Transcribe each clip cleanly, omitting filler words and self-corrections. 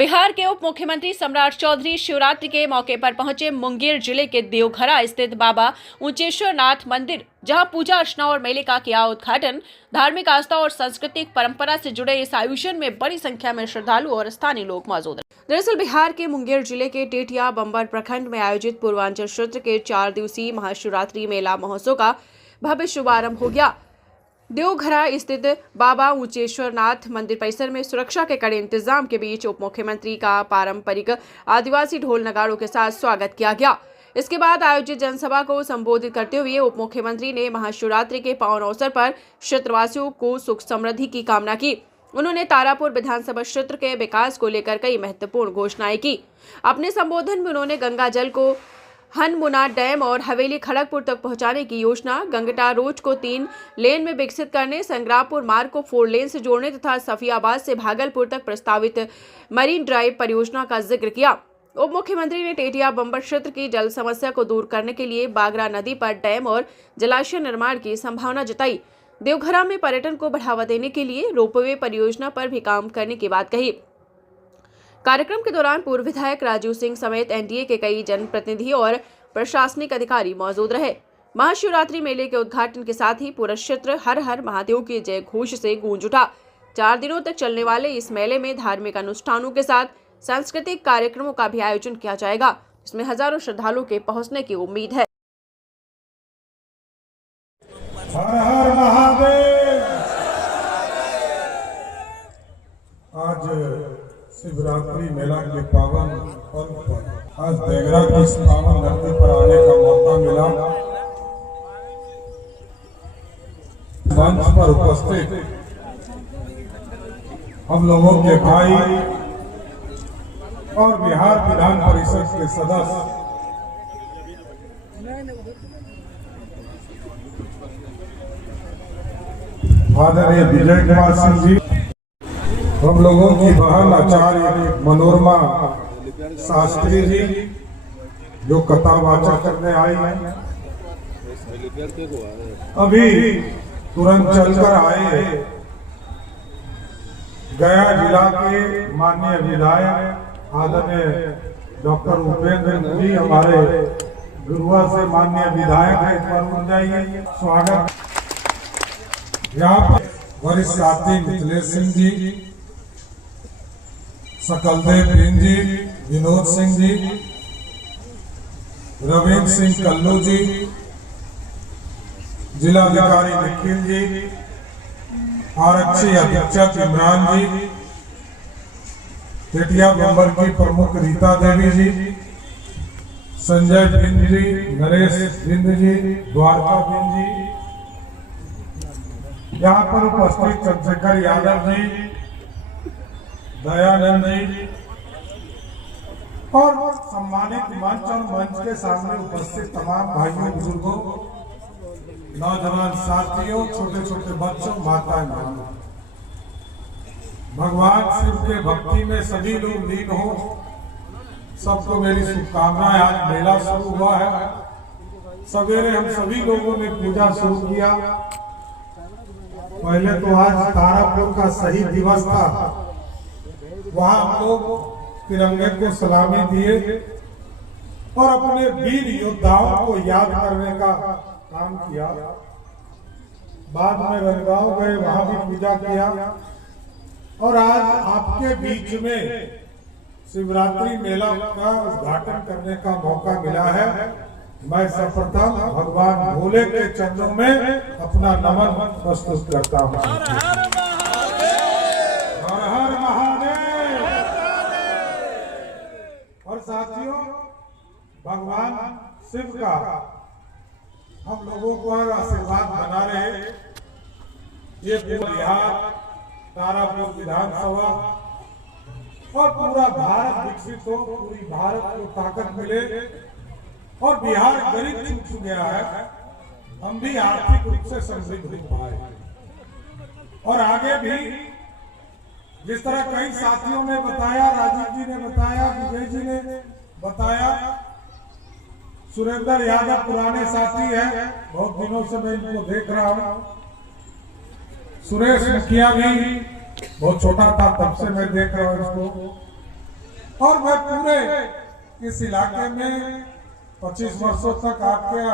बिहार के उप मुख्यमंत्री सम्राट चौधरी शिवरात्रि के मौके पर पहुंचे मुंगेर जिले के देवघरा स्थित बाबा ऊंचेश्वर नाथ मंदिर, जहां पूजा अर्चना और मेले का किया उद्घाटन। धार्मिक आस्था और सांस्कृतिक परंपरा से जुड़े इस आयोजन में बड़ी संख्या में श्रद्धालु और स्थानीय लोग मौजूद हैं। दरअसल बिहार के मुंगेर जिले के टेटिया बम्बर प्रखंड में आयोजित पूर्वांचल क्षेत्र के 4 दिवसीय महाशिवरात्रि मेला महोत्सव का भव्य शुभारंभ हो गया। देवघरा स्थित बाबा ऊंचेश्वर नाथ मंदिर परिसर में सुरक्षा के कड़े इंतजाम के बीच उप मुख्यमंत्री का पारंपरिक आदिवासी ढोल नगाड़ों के साथ स्वागत किया गया। इसके बाद आयोजित जनसभा को संबोधित करते हुए उप मुख्यमंत्री ने महाशिवरात्रि के पावन अवसर पर क्षेत्रवासियों को सुख समृद्धि की कामना की। उन्होंने तारापुर विधानसभा क्षेत्र के विकास को लेकर कई महत्वपूर्ण घोषणाएं की। अपने संबोधन में उन्होंने गंगा जल को हनमुना डैम और हवेली खड़गपुर तक पहुंचाने की योजना, गंगटा रोड को 3 लेन में विकसित करने, संग्रामपुर मार्ग को 4 लेन से जोड़ने तथा सफियाबाद से भागलपुर तक प्रस्तावित मरीन ड्राइव परियोजना का जिक्र किया। उप मुख्यमंत्री ने टेटिया बम्बर क्षेत्र की जल समस्या को दूर करने के लिए बागरा नदी पर डैम और जलाशय निर्माण की संभावना जताई। देवघरा में पर्यटन को बढ़ावा देने के लिए रोपवे परियोजना पर भी काम करने की बात कही। कार्यक्रम के दौरान पूर्व विधायक राजीव सिंह समेत एनडीए के कई जनप्रतिनिधि और प्रशासनिक अधिकारी मौजूद रहे। महाशिवरात्रि मेले के उद्घाटन के साथ ही पूरा क्षेत्र हर हर महादेव के जय घोष से गूंज उठा। 4 दिनों तक चलने वाले इस मेले में धार्मिक अनुष्ठानों के साथ सांस्कृतिक कार्यक्रमों का भी आयोजन किया जाएगा, जिसमें हजारों श्रद्धालुओं के पहुंचने की उम्मीद है। हर हर महादेव। आज शिवरात्रि मेला के पावन पर्व पर आज देवघरा की इस पावन धरती पर आने का मौका मिला। मंच पर उपस्थित हम लोगों के भाई और बिहार विधान परिषद के सदस्य आदरणीय विजय कुमार सिंह जी, हम लोगों की बहन आचार्य मनोरमा शास्त्री जी जो कथावाचक करने आई हैं, अभी तुरंत चलकर आए गया जिला के माननीय विधायक आदरणीय डॉक्टर उपेंद्र जी, हमारे गुरुआ से माननीय विधायक है, एक बार उठ जाइए। स्वागत। यहाँ पर वरिष्ठ साथी मिथिलेश सिंह जी, सकलदेव जी, विनोद सिंह जी, रविंद्र सिंह कल्लू जी, जिलाधिकारी निखिल जी, आरक्षी अधीक्षक इमरान जी, टेटिया बम्बर की प्रमुख रीता देवी जी, संजय बिंद जी, नरेश बिंद जी, द्वारका बिंद जी, यहाँ पर उपस्थित चंद्रशेखर यादव जी, दयानंद जी और सम्मानित मंच और मंच के सामने उपस्थित तमाम भाइयों, बुजुर्गों, नौजवान साथियों, छोटे छोटे बच्चों, माताएं, बहनों, भगवान शिव के भक्ति में सभी लोग लीन हो, सबको मेरी शुभकामनाएं। आज मेला शुरू हुआ है। सवेरे हम सभी लोगों ने पूजा शुरू किया। पहले तो आज तारापुर का शहीद दिवस था, वहां हम लोग तिरंगे को सलामी दिए और अपने वीर योद्धाओं को याद करने का काम किया। बाद में रंगांव गए, वहां भी पूजा किया और आज आपके बीच में शिवरात्रि मेला का उद्घाटन करने का मौका मिला है। मैं सर्वप्रथम भगवान भोले के चरणों में अपना नमन प्रस्तुत करता हूँ। और साथियों, भगवान शिव का हम लोगों पर आशीर्वाद बना रहे। ये बिहार, तारापुर विधानसभा और पूरा भारत विकसित हो, पूरी भारत को ताकत मिले और बिहार गरीब छूट गया है, हम भी आर्थिक रूप से समृद्ध हो पाए। और आगे भी जिस तरह कई साथियों ने बताया, राजीव जी ने बताया, विजय जी ने बताया, सुरेंद्र यादव पुराने साथी हैं, बहुत दिनों से मैं इनको देख रहा हूँ। सुरेश मुखिया भी बहुत छोटा था तब से मैं देख रहा हूँ इसको। और मैं पूरे इस इलाके में 25 वर्षों तक आपके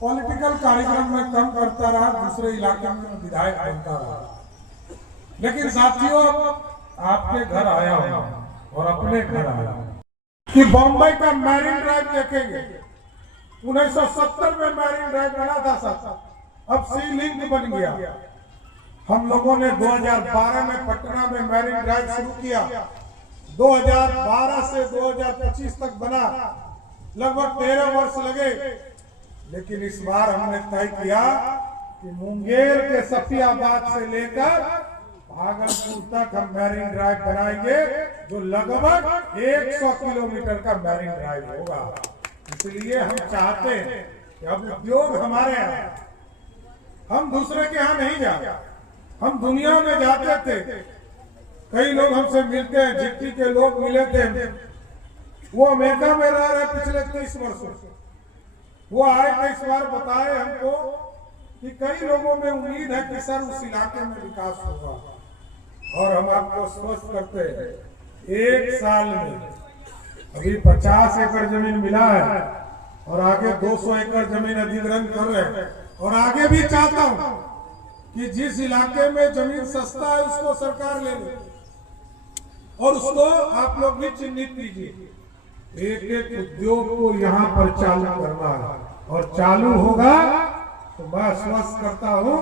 पॉलिटिकल कार्यक्रम में कम करता रहा, दूसरे इलाके में विधायक बनता रहा। लेकिन साथियों, आपके घर आया हूं और अपने घर आया हूं कि बॉम्बे का मैरीन ड्राइव देखेंगे। 1970 में मैरीन ड्राइव बना था साहब, अब सी लिंक बन गया। हम लोगों ने 2012 में पटना में मैरीन ड्राइव शुरू किया, 2012 से 2025 तक बना, लगभग 13 वर्ष लगे। लेकिन इस बार हमने तय किया कि मुंगेर के सफियाबाद से लेकर भागलपुर तक हम मैरीन ड्राइव बनाएंगे, जो लगभग 100 किलोमीटर का मैरीन ड्राइव होगा। इसलिए हम चाहते हैं कि अब उद्योग हमारे यहाँ, हम दूसरे के यहाँ नहीं जाते। हम दुनिया में जाते थे, कई लोग हमसे मिलते हैं, जिट्टी के लोग मिले थे, वो अमेरिका में रह रहे पिछले 30 वर्षों से। वो आए थे, इस बार बताए हमको कि कई लोगों में उम्मीद है कि सर उस इलाके में विकास होगा। और हम आपको स्पष्ट करते हैं, 1 साल में अभी 50 एकड़ जमीन मिला है और आगे 200 एकड़ जमीन अधिग्रहण कर रहे हैं। और आगे भी चाहता हूं कि जिस इलाके में जमीन सस्ता है उसको सरकार ले ले और उसको आप लोग भी चिन्हित कीजिए। एक एक उद्योग को यहाँ पर चालू करना है और चालू होगा तो मैं आश्वस्त करता हूँ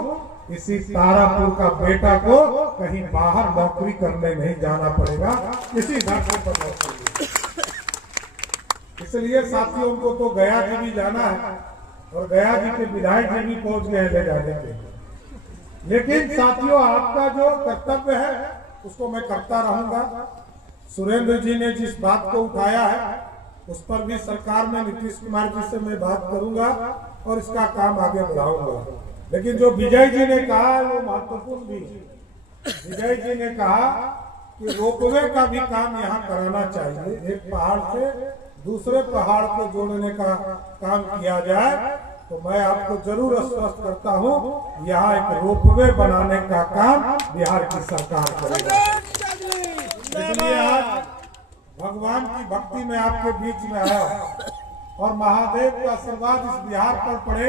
इसी तारापुर का बेटा को कहीं बाहर नौकरी करने नहीं जाना पड़ेगा, इसी धरती पर नौकरी। इसलिए साथियों को तो गया जी भी जाना है और गया जी के विधायक जी भी पहुंच गए ले जाने के। लेकिन साथियों, आपका जो कर्तव्य है उसको मैं करता रहूंगा। सुरेंद्र जी ने जिस बात को उठाया है उस पर भी सरकार में नीतीश कुमार जी से मैं बात करूंगा और इसका काम आगे बढ़ाऊंगा। लेकिन जो विजय जी ने कहा वो महत्वपूर्ण भी। विजय जी ने कहा कि रोपवे का भी काम यहाँ कराना चाहिए, एक पहाड़ से दूसरे पहाड़ को जोड़ने का काम किया जाए। तो मैं आपको जरूर आश्वस्त करता हूँ, यहाँ एक रोपवे बनाने का काम बिहार की सरकार करेगा। इसलिए आज भगवान की भक्ति में आपके बीच में आया और महादेव का आशीर्वाद इस बिहार पर पड़े,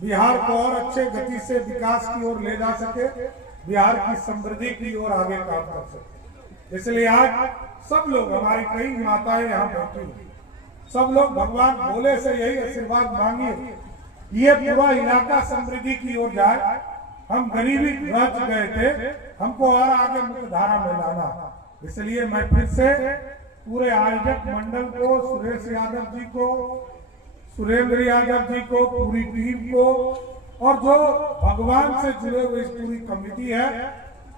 बिहार को और अच्छे गति से विकास की ओर ले जा सके, बिहार की समृद्धि की ओर आगे काम कर सके। इसलिए आज सब लोग, हमारी कई माताएं यहाँ बैठी हैं, सब लोग भगवान भोले से यही आशीर्वाद मांगिए, ये पूरा इलाका समृद्धि की ओर जाए। हम गरीबी रच गए थे, हमको और आगे मुख्य धारा में लाना। इसलिए मैं फिर से पूरे आयोजक मंडल को, सुरेश यादव जी को, सुरेंद्र यादव जी को, पूरी टीम को और जो भगवान से जुड़े हुए इस पूरी कमेटी है,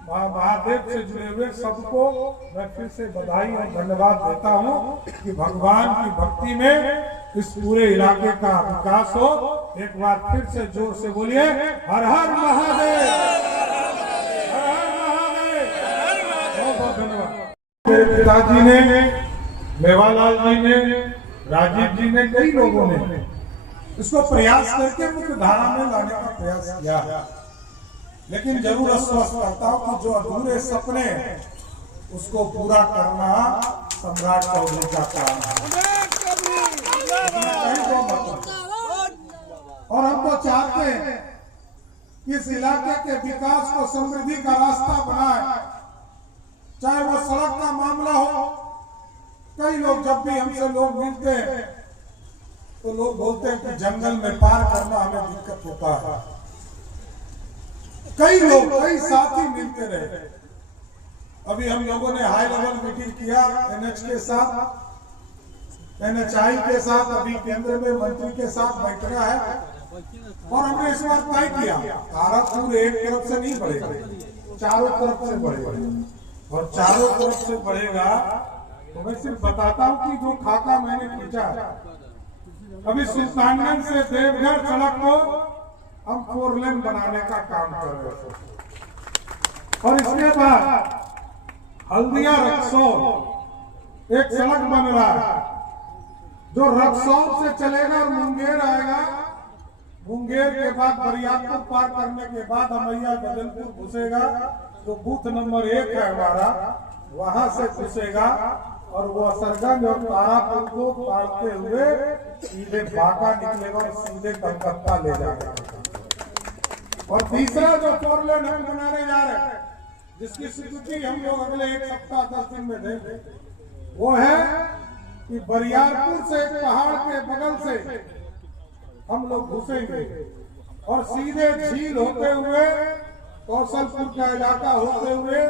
महादेव से जुड़े हुए सबको मैं फिर से बधाई और धन्यवाद देता हूं कि भगवान की भक्ति में इस पूरे इलाके का विकास हो। एक बार फिर से जोर से बोलिए, हर हर महादेव, हर हर महादेव। बहुत बहुत धन्यवाद। मेरे पिताजी ने, मेवालाल जी ने, राजीव जी ने, कई लोगों ने इसको प्रयास करके मुख्य धारा में लाने का प्रयास किया। लेकिन जरूर आश्वस्त करता हूं कि जो अधूरे सपने उसको पूरा करना सम्राट चौधरी का काम है। और हम तो चाहते हैं कि इस इलाके के विकास को, समृद्धि का रास्ता बनाए, चाहे वो सड़क का मामला हो। कई लोग, जब भी हमसे लोग मिलते हैं तो लोग बोलते हैं कि जंगल में पार करना हमें दिक्कत होता है। कई लोग, कई साथी मिलते रहे। अभी हम लोगों ने हाई लेवल मीटिंग किया NH के साथ, NHI के साथ, अभी केंद्र में मंत्री के साथ बैठना है और हमने इस बार तय किया तारापुर एक तरफ से नहीं बढ़ेगा, चारों तरफ से बढ़ेगा। और चारों तरफ से बढ़ेगा तो मैं सिर्फ बताता हूँ कि जो खाका मैंने खींचा है, अभी सुल्तानगंज से देवघर सड़क को हम 4 लेन बनाने का काम कर रहे थे। और इसके बाद हल्दिया रक्सौल एक सड़क बन रहा है जो रक्सौल से चलेगा और मुंगेर आएगा। मुंगेर के बाद बरियारपुर पार करने के बाद अमैया बदलपुर घुसेगा, तो बूथ नंबर 1 है हमारा, वहां से घुसेगा और वो असरगंज और तारापुर को पारते हुए सीधे बांका निकलेगा और सीधे कलकत्ता ले जाएगा। और तीसरा जो 4 लेन हम बनाने जा रहे हैं, जिसकी स्वीकृति हम लोग अगले 1 सप्ताह 10 दिन में देंगे, वो है कि बरियारपुर से एक पहाड़ के बगल से हम लोग घुसेंगे और सीधे झील होते हुए कौशलपुर का इलाका होते हुए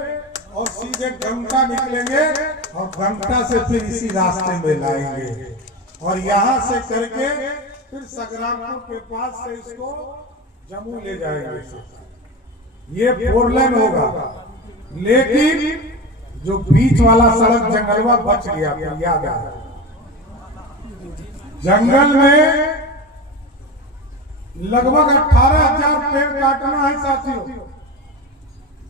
और सीधे गंगा निकलेंगे और गंगा से फिर इसी रास्ते में लाएंगे और यहाँ से करके फिर संग्रामपुर के पास से इसको जम्मू ले जाएंगे। ये 4 लेन होगा, लेकिन जो बीच वाला सड़क जंगलवा बच गया, फिर याद आया। जंगल में लगभग 18,000 पेड़ काटना है साथियों,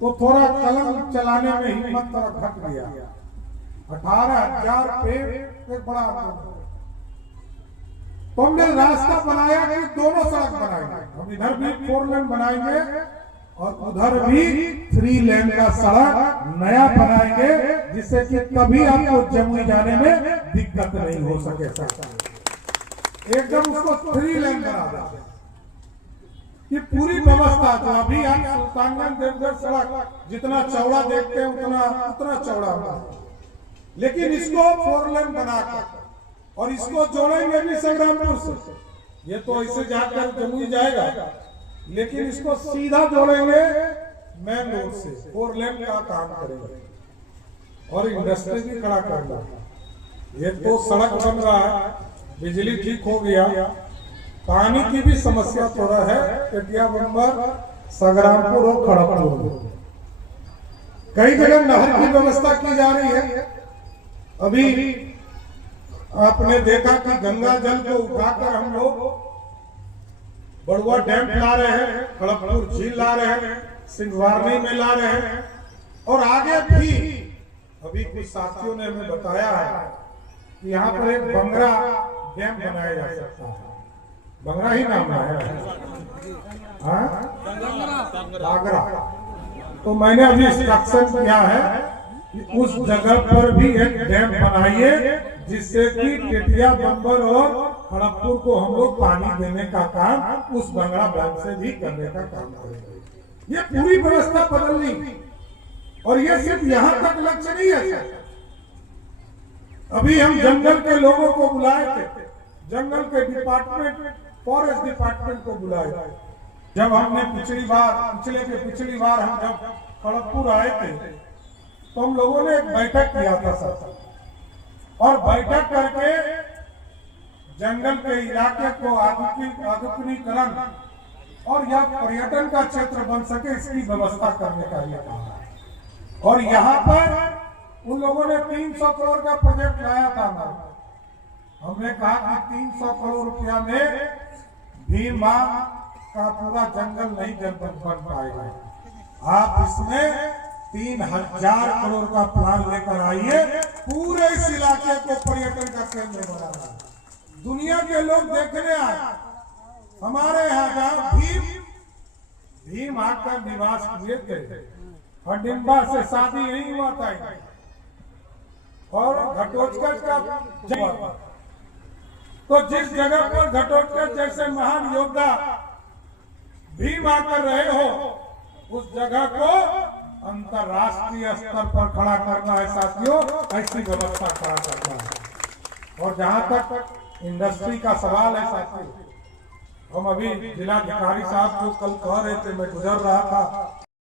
तो थोड़ा कलम चलाने में हिम्मत थोड़ा घट गया। 18,000 पेड़ एक बड़ा तो हमने रास्ता बनाया कि दोनों सड़क बनाएंगे, हम इधर भी 4 लेन बनाएंगे और उधर भी 3 लेन का सड़क नया बनाएंगे, जिससे कि कभी आपको जम्मू जाने में दिक्कत नहीं हो सके। एकदम उसको 3 लेन बना देंगे। ये पूरी व्यवस्था जो अभी हम सुल्तानगंज देवघर सड़क जितना चौड़ा देखते हैं उतना चौड़ा होगा, लेकिन इसको 4 लेन बनाकर और इसको जोड़ेंगे भी संग्रामपुर से। ये तो ऐसे जाकर जम्मू जाएगा, लेकिन इसको सीधा जोड़ेंगे मेन रोड से, 4 लेन का काम करेंगे और इंडस्ट्री भी खड़ा करना। ये तो सड़क बन रहा है, बिजली ठीक हो गया, पानी की भी समस्या थोड़ा है। टेटिया बंबर, संग्रामपुर और खड़गपुर कई जगह नहर की व्यवस्था की जा रही है। अभी आपने देखा कि गंगा जल को उठाकर हम लोग बड़ुआ डैम ला रहे हैं, खड़गपुर झील ला रहे हैं, सिंघवारनी में ला रहे हैं और आगे भी अभी कुछ साथियों ने हमें बताया है कि यहाँ पर एक बंगरा डैम बनाया जा सकता है। बंगरा ही नाम है, बागरा। तो मैंने अभी इंस्ट्रक्शन किया है कि उस जगह पर भी एक डैम बनाइए, जिससे कि टेटिया बंबर और खड़गपुर को हम लोग पानी देने का काम उस बंगरा डैम से भी करने का काम करेंगे। ये पूरी व्यवस्था बदलनी, और ये सिर्फ यहाँ तक लक्ष्य नहीं है। अभी हम जंगल के लोगों को बुलाए थे, जंगल के डिपार्टमेंट, फॉरेस्ट डिपार्टमेंट को बुलाए। जब हमने पिछली बार हम जब खड़गपुर आए थे, तो हम लोगों ने एक बैठक किया था सर, और बैठक करके जंगल के इलाके को आधुनिकीकरण और यह पर्यटन का क्षेत्र बन सके, इसकी व्यवस्था करने का लिए कहा। और यहाँ पर उन लोगों ने 300 करोड़ का प्रोजेक्ट लाया था। हमने कहा कि 300 करोड़ रुपया में भीमा का पूरा जंगल नहीं बन पाएगा, आप इसमें 3,000 करोड़ का प्लान लेकर आइए, पूरे इस इलाके को पर्यटन का केंद्र बनाना। दुनिया के लोग देखने आए हमारे यहाँ, जहाँ भीम आकर निवास किए थे, हडिम्बा से शादी नहीं हुआ था और घटोत्कच का जन्म। तो जिस जगह पर घटोत्कच जैसे महान योद्धा भीम आकर रहे हो, उस जगह को अंतरराष्ट्रीय स्तर पर खड़ा करना है साथियों, ऐसी व्यवस्था खड़ा करना है। और जहां तक इंडस्ट्री का सवाल है साथियों, हम अभी जिलाधिकारी साहब को कल कह रहे थे, मैं गुजर रहा था,